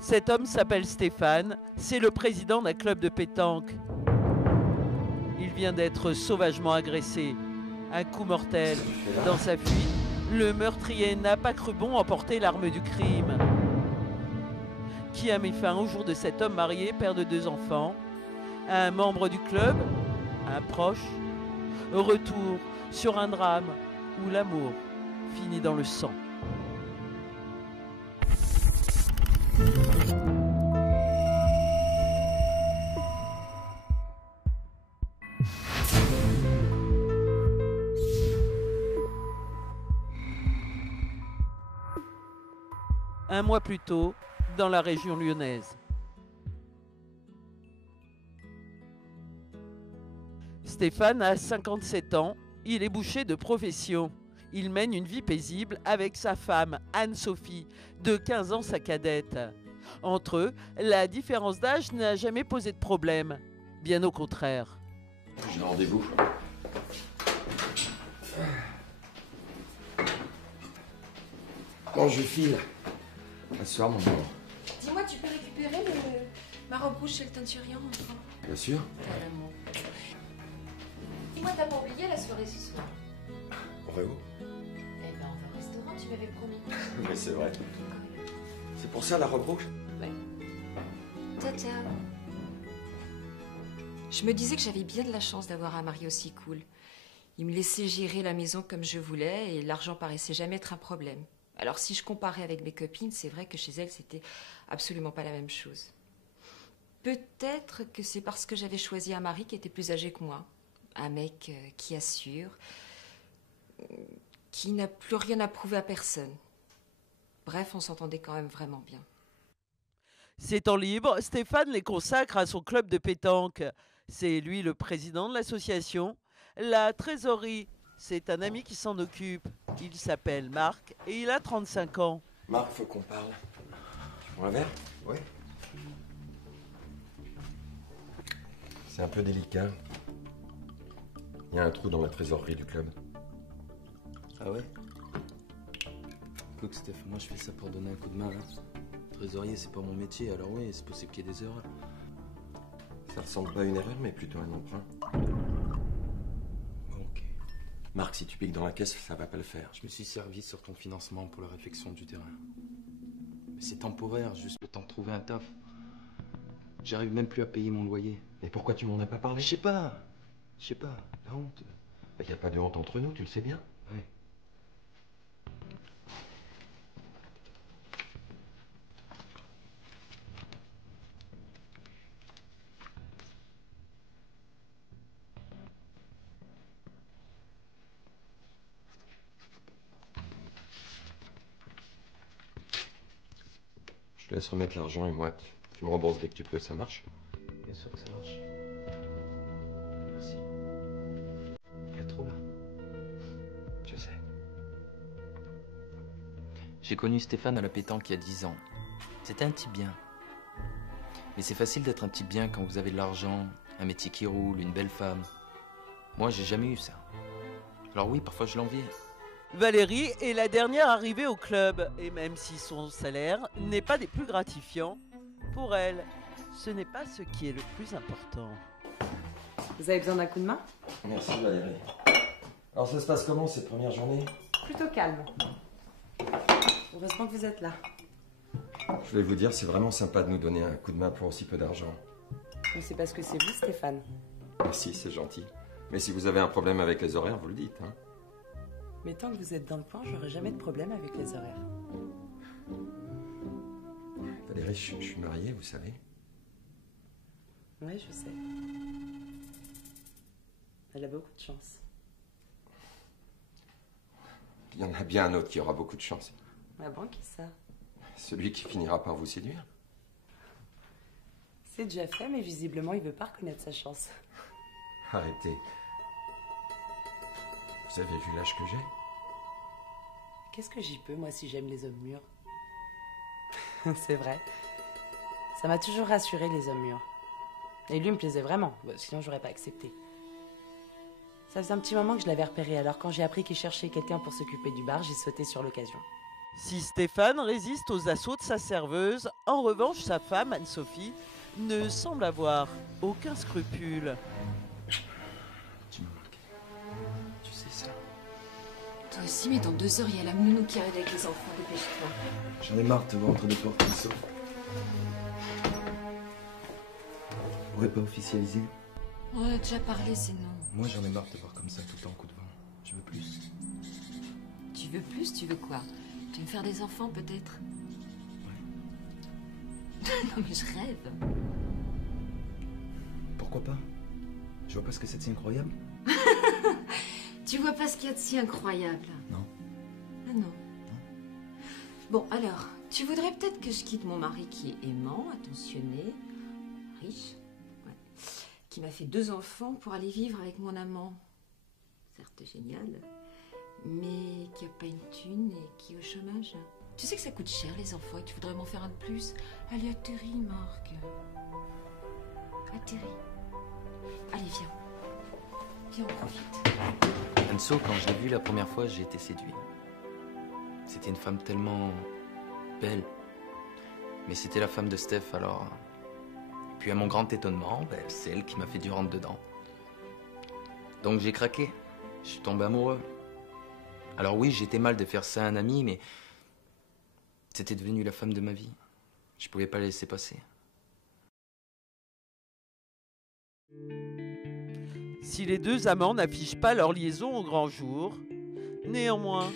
Cet homme s'appelle Stéphane, c'est le président d'un club de pétanque. Il vient d'être sauvagement agressé. Un coup mortel. Dans sa fuite, le meurtrier n'a pas cru bon emporter l'arme du crime. Qui a mis fin au jour de cet homme marié, père de 2 enfants? Un membre du club? Un proche? Retour sur un drame où l'amour finit dans le sang. Un mois plus tôt, dans la région lyonnaise. Stéphane a 57 ans, il est boucher de profession. Il mène une vie paisible avec sa femme, Anne-Sophie, de 15 ans sa cadette. Entre eux, la différence d'âge n'a jamais posé de problème, bien au contraire. J'ai rendez-vous. Bon, je file. À ce soir, mon amour. Dis-moi, tu peux récupérer ma robe rouge chez le teinturier en rentrant? Bien sûr. Mon amour. Dis-moi, t'as pas oublié la soirée ce soir? On va où? Eh ben, on va au restaurant, tu m'avais promis. Mais c'est vrai. C'est pour ça la robe rouge? Ouais. Tata. Je me disais que j'avais bien de la chance d'avoir un mari aussi cool. Il me laissait gérer la maison comme je voulais et l'argent paraissait jamais être un problème. Alors si je comparais avec mes copines, c'est vrai que chez elles, c'était absolument pas la même chose. Peut-être que c'est parce que j'avais choisi un mari qui était plus âgé que moi. Un mec qui assure, qui n'a plus rien à prouver à personne. Bref, on s'entendait quand même vraiment bien. Ses temps libres, Stéphane les consacre à son club de pétanque. C'est lui le président de l'association. La trésorerie, c'est un ami qui s'en occupe. Il s'appelle Marc et il a 35 ans. Marc, faut qu'on parle. Tu prends un verre? Oui. C'est un peu délicat. Il y a un trou dans la trésorerie du club. Ah ouais? Écoute, Steph, moi je fais ça pour donner un coup de main. Hein. Trésorier, c'est pas mon métier, alors oui, c'est possible qu'il y ait des erreurs. Ça ressemble pas à une erreur, mais plutôt à un emprunt. Ok. Marc, si tu piques dans la caisse, ça va pas le faire. Je me suis servi sur ton financement pour la réfection du terrain. Mais c'est temporaire, juste le temps de trouver un taf. J'arrive même plus à payer mon loyer. Et pourquoi tu m'en as pas parlé? Je sais pas, la honte. Il n'y a pas de honte entre nous, tu le sais bien. Ouais. Je te laisse remettre l'argent et moi, tu me rembourses dès que tu peux, ça marche? Bien sûr que ça marche. Merci. Il y a trop là. Je sais. J'ai connu Stéphane à la pétanque il y a 10 ans. C'était un type bien. Mais c'est facile d'être un type bien quand vous avez de l'argent, un métier qui roule, une belle femme. Moi, j'ai jamais eu ça. Alors oui, parfois je l'enviais. Valérie est la dernière arrivée au club et même si son salaire n'est pas des plus gratifiants, pour elle, ce n'est pas ce qui est le plus important. Vous avez besoin d'un coup de main? Merci Valérie. Alors ça se passe comment cette première journée? Plutôt calme. Heureusement que vous êtes là. Je voulais vous dire, c'est vraiment sympa de nous donner un coup de main pour aussi peu d'argent. Mais c'est parce que c'est vous, Stéphane. Merci, c'est gentil. Mais si vous avez un problème avec les horaires, vous le dites, hein. Mais tant que vous êtes dans le coin, j'aurai jamais de problème avec les horaires. Valérie, je suis marié, vous savez. Oui, je sais. Elle a beaucoup de chance. Il y en a bien un autre qui aura beaucoup de chance. Ah bon, qui ça? Celui qui finira par vous séduire. C'est déjà fait, mais visiblement, il veut pas reconnaître sa chance. Arrêtez. Vous avez vu l'âge que j'ai? Qu'est-ce que j'y peux, moi, si j'aime les hommes mûrs? C'est vrai. Ça m'a toujours rassuré, les hommes mûrs. Et lui me plaisait vraiment, sinon j'aurais pas accepté. Ça faisait un petit moment que je l'avais repéré, alors quand j'ai appris qu'il cherchait quelqu'un pour s'occuper du bar, j'ai sauté sur l'occasion. Si Stéphane résiste aux assauts de sa serveuse, en revanche, sa femme, Anne-Sophie, ne semble avoir aucun scrupule. Tu me manques. Tu sais ça. Toi aussi, mais dans 2 heures, il y a la nounou qui arrive avec les enfants, dépêche-toi. J'en ai marre de te voir entre deux portes qui s'ouvrent. On pourrait pas officialiser. On en a déjà parlé, c'est non. Moi, j'en ai marre de te voir comme ça tout le temps au coup de vent. Je veux plus. Tu veux plus, tu veux quoi? Tu veux me faire des enfants, peut-être? Non, mais je rêve. Pourquoi pas? Je vois pas ce que c'est de si incroyable. Tu vois pas ce qu'il y a de si incroyable? Non. Ah non. Bon, alors, tu voudrais peut-être que je quitte mon mari qui est aimant, attentionné, riche, ouais, qui m'a fait 2 enfants pour aller vivre avec mon amant. Certes génial, mais qui a pas une thune et qui est au chômage. Tu sais que ça coûte cher les enfants et tu voudrais m'en faire un de plus. Allez, atterris, Marc. Atterris. Allez, viens. Viens, on profite. Anso, quand je l'ai vue la première fois, j'ai été séduit. C'était une femme tellement belle. Mais c'était la femme de Steph, alors... Puis à mon grand étonnement, c'est elle qui m'a fait du rentre dedans. Donc j'ai craqué. Je suis tombé amoureux. Alors oui, j'étais mal de faire ça à un ami, mais... C'était devenu la femme de ma vie. Je pouvais pas la laisser passer. Si les deux amants n'affichent pas leur liaison au grand jour, néanmoins,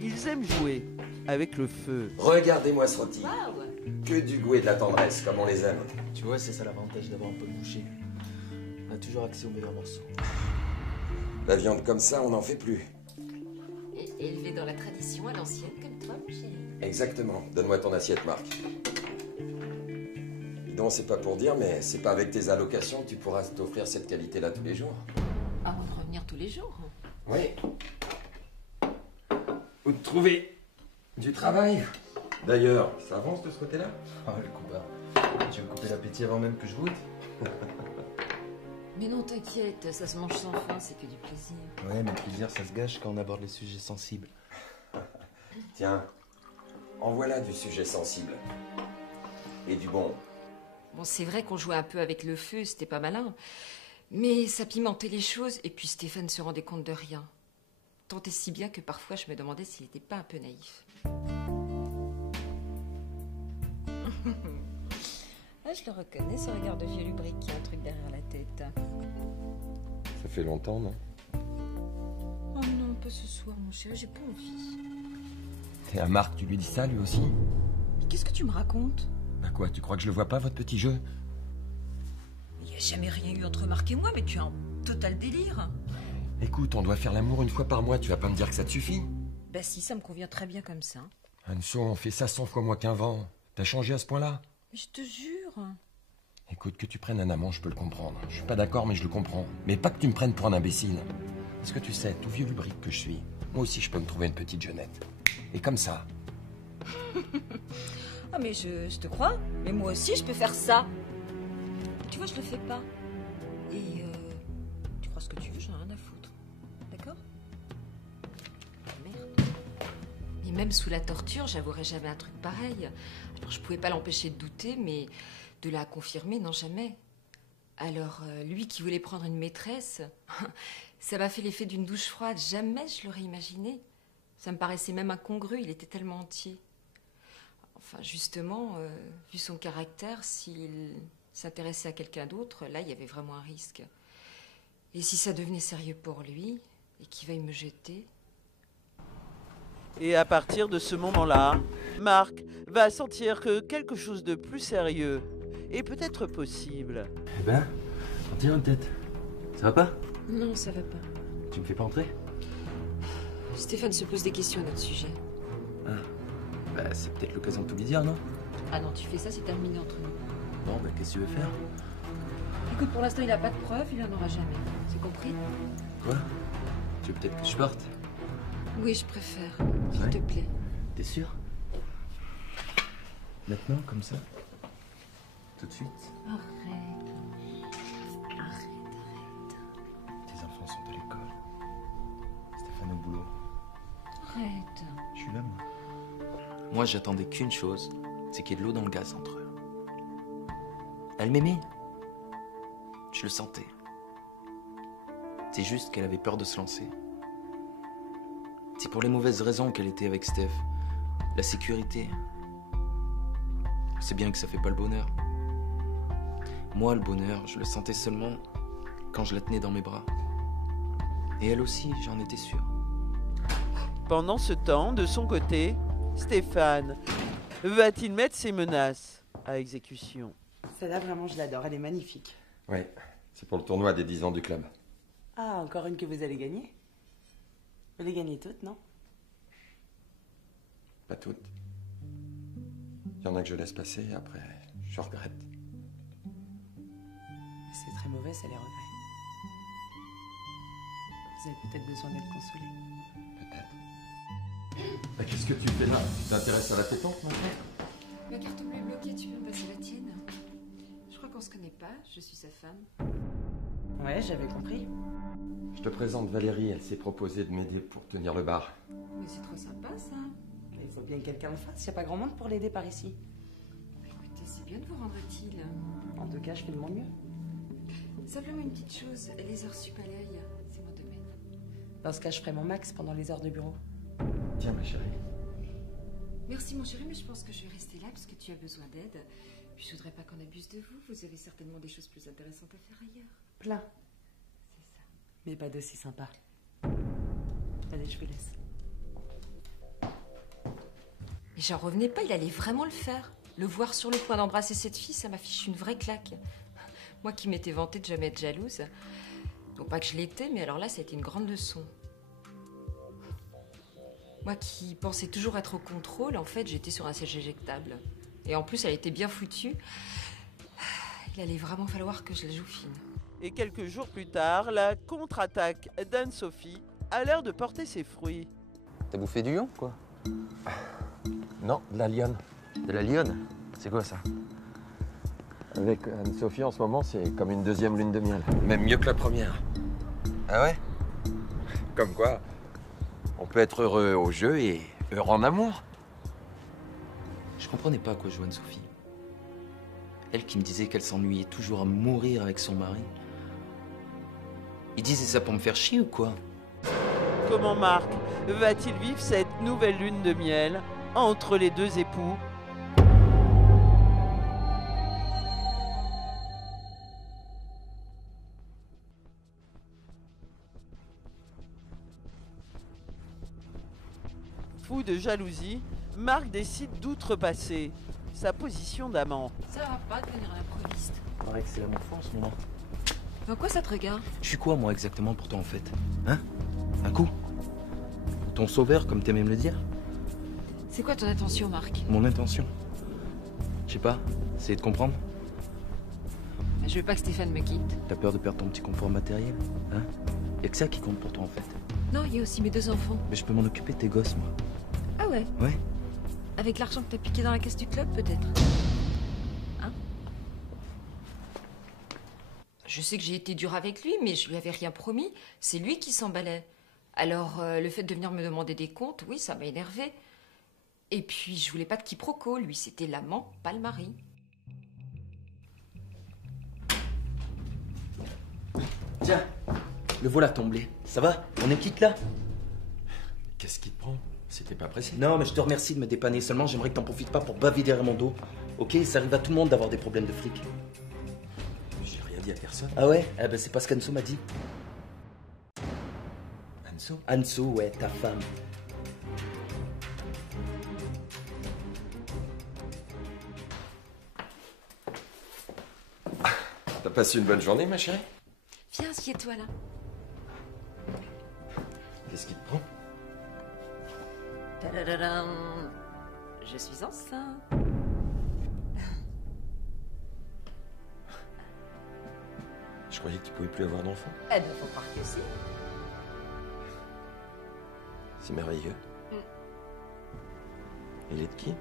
ils aiment jouer avec le feu. Regardez-moi ce rôti. Waouh! Que du goût et de la tendresse, comme on les aime. Tu vois, c'est ça l'avantage d'avoir un peu de boucher. On a toujours accès aux meilleurs morceaux. La viande comme ça, on n'en fait plus. Et élevé dans la tradition à l'ancienne comme toi, mon chéri. Exactement. Donne-moi ton assiette, Marc. Dis donc, c'est pas pour dire, mais c'est pas avec tes allocations que tu pourras t'offrir cette qualité-là tous les jours. Avant de revenir tous les jours. Oui. Ou de trouver du travail. D'ailleurs, ça avance de ce côté-là? Ah, le copain. Tu veux me couper l'appétit avant même que je goûte? Mais non, t'inquiète, ça se mange sans faim, c'est que du plaisir. Ouais, mais le plaisir, ça se gâche quand on aborde les sujets sensibles. Tiens, en voilà du sujet sensible. Et du bon. Bon, c'est vrai qu'on jouait un peu avec le feu, c'était pas malin. Mais ça pimentait les choses, et puis Stéphane se rendait compte de rien. Tant et si bien que parfois je me demandais s'il n'était pas un peu naïf. Ah, je le reconnais, ce regard de vieux lubrique qui a un truc derrière la tête. Ça fait longtemps, non? Oh non, pas ce soir, mon chéri, j'ai pas envie. Et à Marc, tu lui dis ça, lui aussi? Mais qu'est-ce que tu me racontes? Bah quoi, tu crois que je le vois pas, votre petit jeu? Il n'y a jamais rien eu entre Marc et moi, mais tu es en total délire. Écoute, on doit faire l'amour une fois par mois, tu vas pas me dire que ça te suffit? Bah si, ça me convient très bien comme ça. Anso, on fait ça 100 fois moins qu'un vent. T'as changé à ce point-là? Mais je te jure. Écoute, que tu prennes un amant, je peux le comprendre. Je suis pas d'accord, mais je le comprends. Mais pas que tu me prennes pour un imbécile. Parce que tu sais, tout vieux lubrique que je suis, moi aussi je peux me trouver une petite jeunette. Et comme ça. Ah mais je te crois, mais moi aussi je peux faire ça. Tu vois, je le fais pas. Et tu crois ce que tu veux, j'en ai rien à foutre. D'accord? Merde. Et même sous la torture, j'avouerais jamais un truc pareil. Alors je pouvais pas l'empêcher de douter, mais de la confirmer, non jamais. Alors lui qui voulait prendre une maîtresse, ça m'a fait l'effet d'une douche froide. Jamais je l'aurais imaginé. Ça me paraissait même incongru, il était tellement entier. Enfin, justement, vu son caractère, s'il s'intéressait à quelqu'un d'autre, là, il y avait vraiment un risque. Et si ça devenait sérieux pour lui, et qu'il veuille me jeter... Et à partir de ce moment-là, Marc va sentir que quelque chose de plus sérieux est peut-être possible. Eh ben, on tire une tête. Ça va pas? Non, ça va pas. Tu me fais pas entrer? Stéphane se pose des questions à notre sujet. Ah, bah c'est peut-être l'occasion de tout lui dire, non? Ah non, tu fais ça, c'est terminé entre nous. Bon, bah qu'est-ce que tu veux faire? Écoute, pour l'instant, il n'a pas de preuves, il en aura jamais. C'est compris? Quoi? Tu veux peut-être que je parte? Oui, je préfère. S'il Ouais. te plaît. T'es sûr? Maintenant, comme ça? Tout de suite? Arrête. Arrête. Tes enfants sont de l'école. Stéphane au boulot. Arrête. Je suis là, moi. Moi, j'attendais qu'une chose, c'est qu'il y ait de l'eau dans le gaz entre eux. Elle m'aimait. Je le sentais. C'est juste qu'elle avait peur de se lancer. C'est pour les mauvaises raisons qu'elle était avec Steph. La sécurité. C'est bien que ça fait pas le bonheur. Moi, le bonheur, je le sentais seulement quand je la tenais dans mes bras. Et elle aussi, j'en étais sûr. Pendant ce temps, de son côté, Stéphane va-t-il mettre ses menaces à exécution? Celle-là, vraiment, je l'adore. Elle est magnifique. Ouais, c'est pour le tournoi des 10 ans du club. Ah, encore une que vous allez gagner? Vous les gagnez toutes, non? Pas toutes. Il y en a que je laisse passer, et après, je regrette. C'est très mauvais, ça, les regrets. Vous avez peut-être besoin d'être consolé. Peut-être. Bah, qu'est-ce que tu fais là? Tu t'intéresses à la pétanque, mon frère? Ma carte bleue est bloquée, tu peux me passer la tienne? Je crois qu'on se connaît pas, je suis sa femme. Ouais, j'avais compris. Je te présente Valérie, elle s'est proposée de m'aider pour tenir le bar. Mais c'est trop sympa ça. Mais il faut bien que quelqu'un le fasse. Il n'y a pas grand monde pour l'aider par ici. Écoutez, c'est bien de vous rendre utile. En tout cas, je fais de mon mieux. Simplement une petite chose, les heures sup à l'œil, c'est mon domaine. Dans ce cas, je ferai mon max pendant les heures de bureau. Tiens, ma chérie. Merci mon chéri, mais je pense que je vais rester là parce que tu as besoin d'aide. Puis je voudrais pas qu'on abuse de vous, vous avez certainement des choses plus intéressantes à faire ailleurs. Plein. C'est ça. Mais pas d'aussi sympa. Allez, je vous laisse. Et j'en revenais pas, il allait vraiment le faire. Le voir sur le point d'embrasser cette fille, ça m'a fichu une vraie claque. Moi qui m'étais vantée de jamais être jalouse. Non pas que je l'étais, mais alors là, ça a été une grande leçon. Moi qui pensais toujours être au contrôle, en fait, j'étais sur un siège éjectable. Et en plus, elle était bien foutue. Il allait vraiment falloir que je la joue fine. Et quelques jours plus tard, la contre-attaque d'Anne-Sophie a l'air de porter ses fruits. T'as bouffé du lion, quoi? Non, de la lionne. De la lionne? C'est quoi ça? Avec Anne-Sophie, en ce moment, c'est comme une deuxième lune de miel. Même mieux que la première. Ah ouais? Comme quoi, on peut être heureux au jeu et heureux en amour. Je comprenais pas à quoi jouait Anne-Sophie. Elle qui me disait qu'elle s'ennuyait toujours à mourir avec son mari. Il disait ça pour me faire chier ou quoi? Comment Marc va-t-il vivre cette nouvelle lune de miel entre les deux époux? Fou de jalousie, Marc décide d'outrepasser sa position d'amant. Ça va pas devenir un improviste. Il paraît que c'est l'amour fort en ce moment. En quoi ça te regarde? Je suis quoi, moi, exactement, pour toi, en fait? Hein? Un coup? Ton sauveur, comme t'aimes me le dire? C'est quoi ton intention, Marc? Mon intention? Je sais pas, essayer de comprendre. Je veux pas que Stéphane me quitte. T'as peur de perdre ton petit confort matériel? Hein? Y'a que ça qui compte pour toi, en fait. Non, il y a aussi mes 2 enfants. Mais je peux m'en occuper de tes gosses, moi. Ah ouais? Ouais? Avec l'argent que t'as piqué dans la caisse du club, peut-être? Hein? Je sais que j'ai été dure avec lui, mais je lui avais rien promis. C'est lui qui s'emballait. Alors, le fait de venir me demander des comptes, oui, ça m'a énervé. Et puis, je voulais pas de quiproquo. Lui, c'était l'amant, pas le mari. Tiens, le voilà tombé. Ça va? On est quitte là? Qu'est-ce qui te prend? C'était pas pressé. Non, mais je te remercie de me dépanner. Seulement, j'aimerais que t'en profites pas pour baver derrière mon dos. Ok? Ça arrive à tout le monde d'avoir des problèmes de flics. J'ai rien dit à personne. Ah ouais? Eh ben, c'est pas ce qu'Anso m'a dit. Anso? Anso, ouais, ta femme. T'as passé une bonne journée, ma chérie? Viens, assieds-toi là. Qu'est-ce qui te prend? Tadadadam. Je suis enceinte. Je croyais que tu pouvais plus avoir d'enfant. Eh ben, faut croire que si. C'est merveilleux. Il est de qui?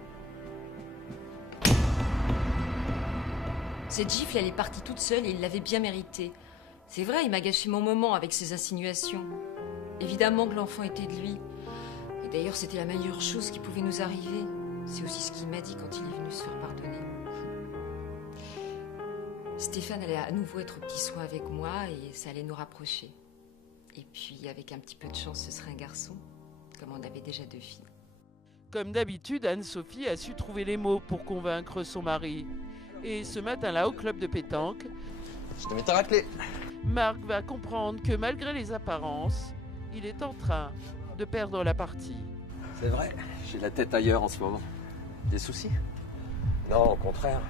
Cette gifle, elle est partie toute seule et il l'avait bien méritée. C'est vrai, il m'a gâché mon moment avec ses insinuations. Évidemment que l'enfant était de lui. Et d'ailleurs, c'était la meilleure chose qui pouvait nous arriver. C'est aussi ce qu'il m'a dit quand il est venu se faire pardonner. Stéphane allait à nouveau être au petit soin avec moi et ça allait nous rapprocher. Et puis, avec un petit peu de chance, ce serait un garçon, comme on avait déjà 2 filles. Comme d'habitude, Anne-Sophie a su trouver les mots pour convaincre son mari. Et ce matin-là, au club de pétanque, Je te mets ta raclée. Marc va comprendre que malgré les apparences, il est en train de perdre la partie. C'est vrai, j'ai la tête ailleurs en ce moment. Des soucis? Non, au contraire.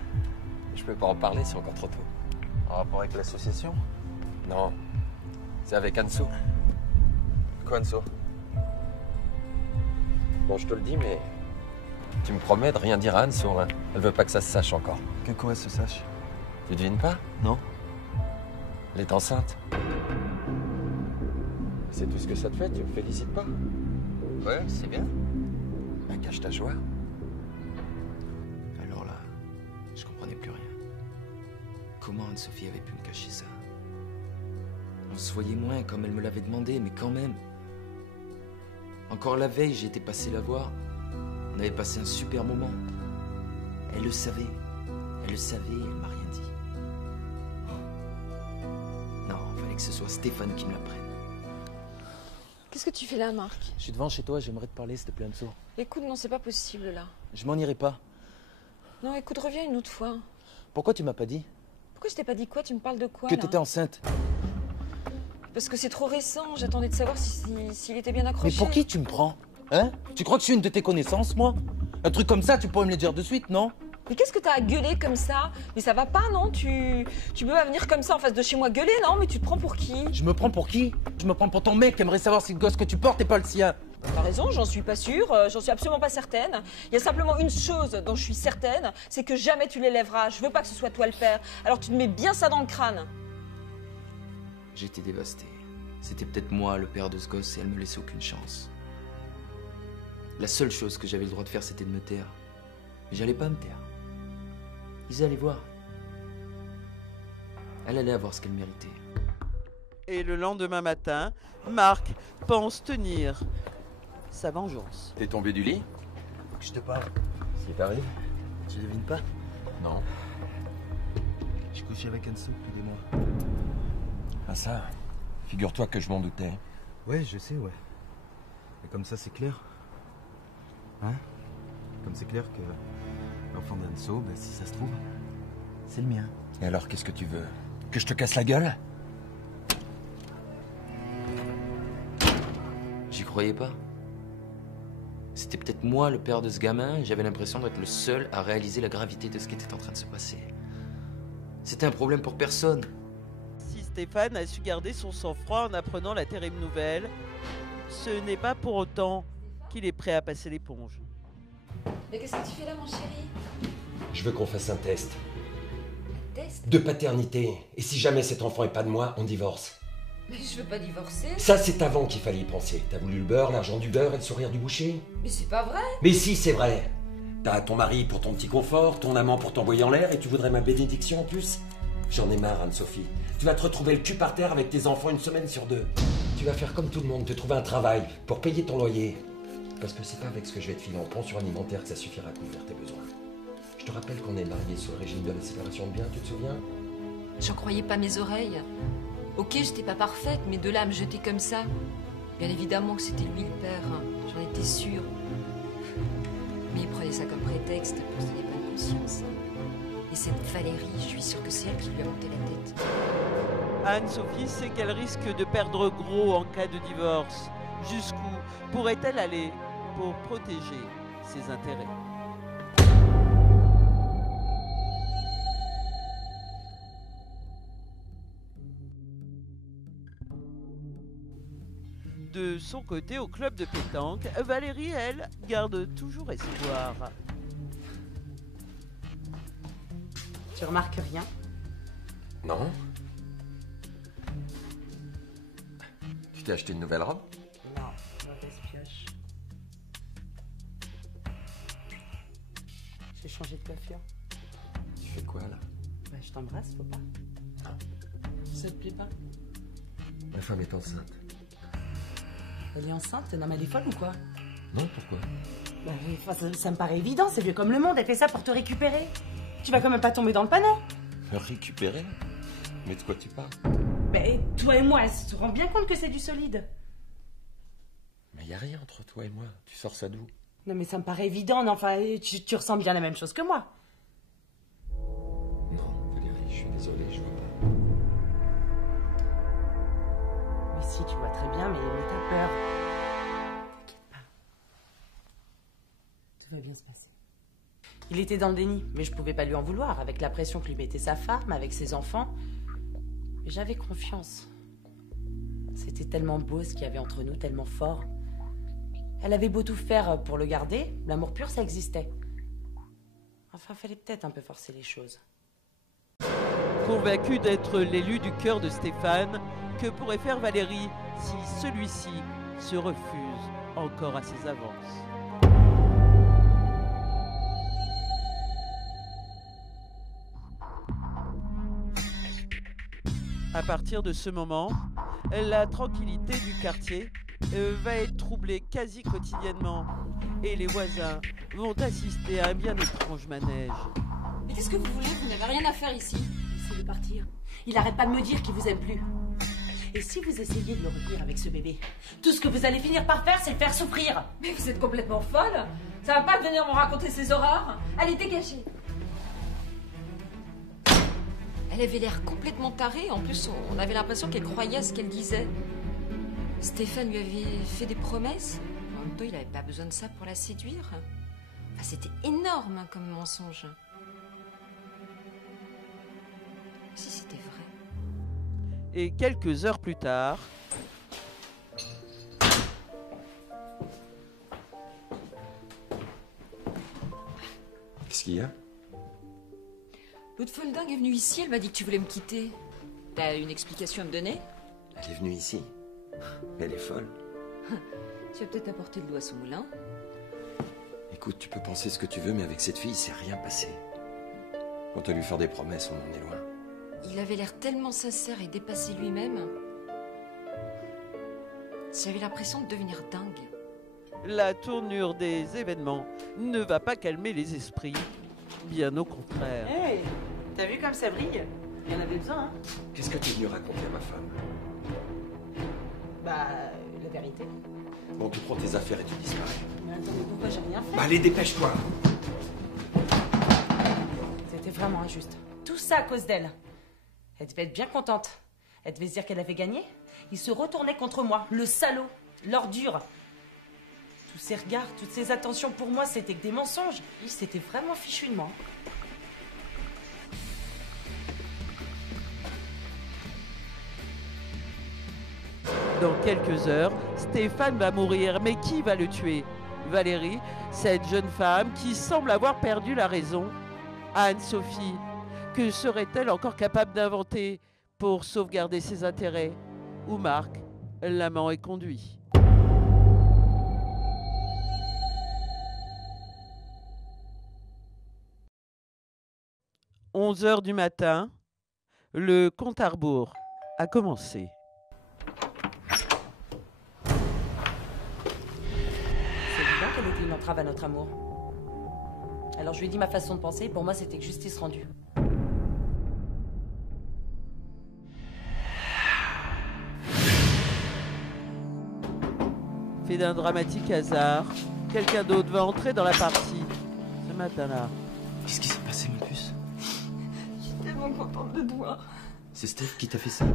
Je peux pas en parler, c'est encore trop tôt. En rapport avec l'association? Non, c'est avec Anso. Quoi, Anso? Bon, je te le dis, mais tu me promets de rien dire à Anso, hein. Elle veut pas que ça se sache encore. Que quoi se sache? Tu devines pas? Non. Elle est enceinte. C'est tout ce que ça te fait, tu me félicites pas? Ouais, c'est bien. Bah, cache ta joie. Alors là, je comprenais plus rien. Comment Anne-Sophie avait pu me cacher ça? On se voyait moins comme elle me l'avait demandé, mais quand même. Encore la veille, j'étais passé la voir. On avait passé un super moment. Elle le savait. Elle le savait, elle m'a rien dit. Non, il fallait que ce soit Stéphane qui me la prenne. Qu'est-ce que tu fais là, Marc? Je suis devant chez toi, j'aimerais te parler, s'il te plaît, Anso. Écoute, non, c'est pas possible, là. Je m'en irai pas. Non, écoute, reviens une autre fois. Pourquoi tu m'as pas dit? Pourquoi je t'ai pas dit quoi? Tu me parles de quoi, Que là? t'étais enceinte. Parce que c'est trop récent, j'attendais de savoir s'il était bien accroché. Mais pour qui tu me prends? Hein? Tu crois que je suis une de tes connaissances, moi? Un truc comme ça, tu pourrais me le dire de suite, non? Mais qu'est-ce que t'as à gueuler comme ça? Mais ça va pas, non? Tu peux pas venir comme ça en face de chez moi gueuler, non? Mais tu te prends pour qui? Je me prends pour qui? Je me prends pour ton mec qui aimerait savoir si le gosse que tu portes est pas le sien. T'as raison, j'en suis pas sûre, j'en suis absolument pas certaine. Il y a simplement une chose dont je suis certaine, c'est que jamais tu l'élèveras. Je veux pas que ce soit toi le père. Alors tu te mets bien ça dans le crâne. J'étais dévasté. C'était peut-être moi le père de ce gosse et elle me laissait aucune chance. La seule chose que j'avais le droit de faire, c'était de me taire. Mais j'allais pas me taire. Ils allaient voir. Elle allait avoir ce qu'elle méritait. Et le lendemain matin, Marc pense tenir sa vengeance. T'es tombé du lit? Je te parle. Ce qui t'arrive? Tu devines pas? Non. J'ai couché avec Anso depuis des mois. Ah ça, figure-toi que je m'en doutais. Ouais, je sais, ouais. Et comme ça, c'est clair. Hein? Comme c'est clair que l'enfant d'Anso, bah, si ça se trouve, c'est le mien. Et alors, qu'est-ce que tu veux? Que je te casse la gueule? J'y croyais pas. C'était peut-être moi le père de ce gamin et j'avais l'impression d'être le seul à réaliser la gravité de ce qui était en train de se passer. C'était un problème pour personne. Si Stéphane a su garder son sang-froid en apprenant la terrible nouvelle, ce n'est pas pour autant qu'il est prêt à passer l'éponge. Mais qu'est-ce que tu fais là, mon chéri? Je veux qu'on fasse un test. Un test? De paternité. Et si jamais cet enfant est pas de moi, on divorce. Mais je veux pas divorcer. Ça, c'est avant qu'il fallait y penser. T'as voulu le beurre, l'argent du beurre et le sourire du boucher? Mais c'est pas vrai. Mais si, c'est vrai. T'as ton mari pour ton petit confort, ton amant pour t'envoyer en l'air et tu voudrais ma bénédiction en plus? J'en ai marre, Anne-Sophie. Tu vas te retrouver le cul par terre avec tes enfants une semaine sur 2. Tu vas faire comme tout le monde, te trouver un travail pour payer ton loyer. Parce que c'est pas avec ce que je vais te filer en pension alimentaire que ça suffira à couvrir tes besoins. Je te rappelle qu'on est mariés sous le régime de la séparation de biens, tu te souviens? J'en croyais pas mes oreilles. Ok, j'étais pas parfaite, mais de là à me jeter comme ça. Bien évidemment que c'était lui le père, hein. J'en étais sûre. Mais il prenait ça comme prétexte pour se donner pas de conscience. Et cette Valérie, je suis sûre que c'est elle qui lui a monté la tête. Anne-Sophie sait qu'elle risque de perdre gros en cas de divorce. Jusqu'où pourrait-elle aller pour protéger ses intérêts? De son côté, au club de pétanque, Valérie, elle, garde toujours espoir. Tu remarques rien? Non? Tu t'es acheté une nouvelle robe? Non, mauvaise pioche. J'ai changé de coiffure. Tu fais quoi là? Bah, je t'embrasse, faut pas. Ça te plaît pas? Ma femme est enceinte. Elle est enceinte? Non mais elle est folle ou quoi? Non, pourquoi? Bah, enfin, ça me paraît évident, c'est vieux comme le monde, elle fait ça pour te récupérer. Tu vas quand même pas tomber dans le panneau. Me récupérer? Mais de quoi tu parles? Mais toi et moi, elle se rend bien compte que c'est du solide. Mais y a rien entre toi et moi. Tu sors ça d'où? Non mais ça me paraît évident, non, enfin, tu ressens bien la même chose que moi. Non, Valérie, je suis désolé, je vois pas. Mais si, tu vois très bien, mais t'as peur. T'inquiète pas. Tout va bien se passer. Il était dans le déni, mais je pouvais pas lui en vouloir, avec la pression que lui mettait sa femme, avec ses enfants. Mais j'avais confiance. C'était tellement beau ce qu'il y avait entre nous, tellement fort. Elle avait beau tout faire pour le garder, l'amour pur, ça existait. Enfin, fallait peut-être un peu forcer les choses. Convaincu d'être l'élu du cœur de Stéphane, que pourrait faire Valérie si celui-ci se refuse encore à ses avances? À partir de ce moment, la tranquillité du quartier va être troublée quasi quotidiennement et les voisins vont assister à un bien étrange manège. Mais qu'est-ce que vous voulez? Vous n'avez rien à faire ici. Essayez de partir. Il arrête pas de me dire qu'il vous aime plus. Et si vous essayez de le retenir avec ce bébé, tout ce que vous allez finir par faire, c'est le faire souffrir. Mais vous êtes complètement folle. Ça va pas venir me raconter ses horreurs. Allez, dégagez. Elle avait l'air complètement tarée. En plus, on avait l'impression qu'elle croyait à ce qu'elle disait. Stéphane lui avait fait des promesses. En même temps, il n'avait pas besoin de ça pour la séduire. Enfin, c'était énorme comme mensonge. Si c'était vrai. Et quelques heures plus tard, Qu'est-ce qu'il y a? L'autre folle dingue est venue ici, elle m'a dit que tu voulais me quitter. T'as une explication à me donner? Elle est venue ici. Elle est folle. Tu vas peut-être apporter de l'eau à son moulin. Écoute, tu peux penser ce que tu veux, mais avec cette fille, il s'est rien passé. Quant à lui faire des promesses, on en est loin. Il avait l'air tellement sincère et dépassé lui-même. J'avais l'impression de devenir dingue. la tournure des événements ne va pas calmer les esprits, bien au contraire. Hey, t'as vu comme ça brille? Il y en avait besoin, hein? Qu'est-ce que tu es venu raconter à ma femme? Bah, la vérité. Bon, tu prends tes affaires et tu disparais. Mais attends, mais pourquoi j'ai rien fait? Bah, allez, dépêche-toi! C'était vraiment injuste. Tout ça à cause d'elle. Elle devait être bien contente. Elle devait se dire qu'elle avait gagné. Il se retournait contre moi, le salaud, l'ordure. Tous ces regards, toutes ces attentions pour moi, c'était que des mensonges. Il s'était vraiment fichu de moi. Dans quelques heures, Stéphane va mourir, mais qui va le tuer? Valérie, cette jeune femme qui semble avoir perdu la raison. Anne-Sophie, que serait-elle encore capable d'inventer pour sauvegarder ses intérêts? Ou Marc, l'amant est conduit. « 11h du matin, le compte à rebours a commencé. C'est évident qu'elle était une entrave à notre amour. Alors je lui ai dit ma façon de penser, pour moi c'était que justice rendue. Fait d'un dramatique hasard, quelqu'un d'autre va entrer dans la partie. Ce matin-là, Qu'est-ce qui s'est passé, mon puce? Je suis tellement contente de te voir. C'est Steph qui t'a fait ça?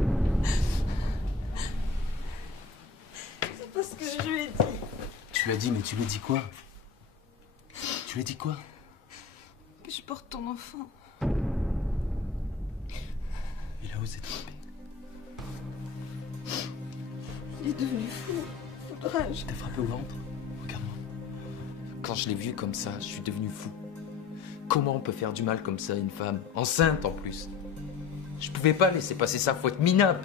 C'est parce que je lui ai dit. Tu lui as dit, mais tu lui as dit quoi? Tu lui as dit quoi? Que je porte ton enfant. Il a osé te frapper. Il est devenu fou. Foudrage. Il t'a frappé au ventre? Regarde-moi. Quand je l'ai vu comme ça, je suis devenu fou. Comment on peut faire du mal comme ça à une femme, enceinte en plus? Je pouvais pas laisser passer ça, faut être minable.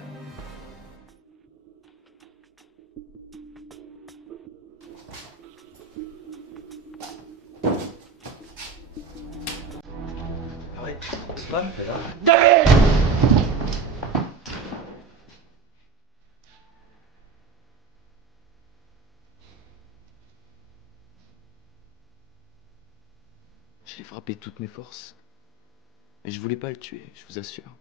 Arrête, Stéphane, t'es là? J'ai frappé de toutes mes forces. Mais je voulais pas le tuer, je vous assure.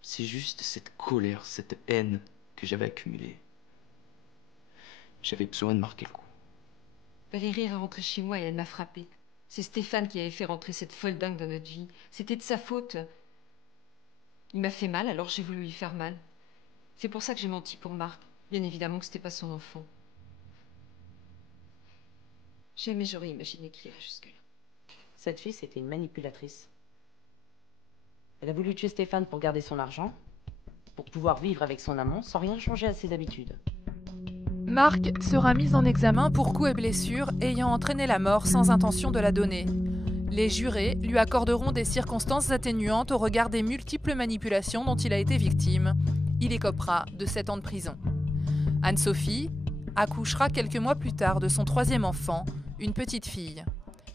C'est juste cette colère, cette haine que j'avais accumulée. J'avais besoin de marquer le coup. Valérie est rentrée chez moi et elle m'a frappée. C'est Stéphane qui avait fait rentrer cette folle dingue dans notre vie. C'était de sa faute. Il m'a fait mal, alors j'ai voulu lui faire mal. C'est pour ça que j'ai menti pour Marc. Bien évidemment que c'était pas son enfant. Jamais j'aurais imaginé qu'il irait jusque-là. Cette fille, c'était une manipulatrice. Elle a voulu tuer Stéphane pour garder son argent, pour pouvoir vivre avec son amant sans rien changer à ses habitudes. Marc sera mis en examen pour coups et blessures ayant entraîné la mort sans intention de la donner. Les jurés lui accorderont des circonstances atténuantes au regard des multiples manipulations dont il a été victime. Il écopera de 7 ans de prison. Anne-Sophie accouchera quelques mois plus tard de son 3e enfant, une petite fille.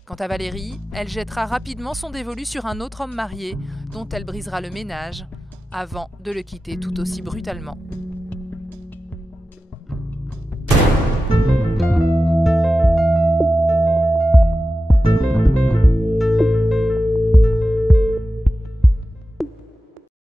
Quant à Valérie, elle jettera rapidement son dévolu sur un autre homme marié, dont elle brisera le ménage, avant de le quitter tout aussi brutalement.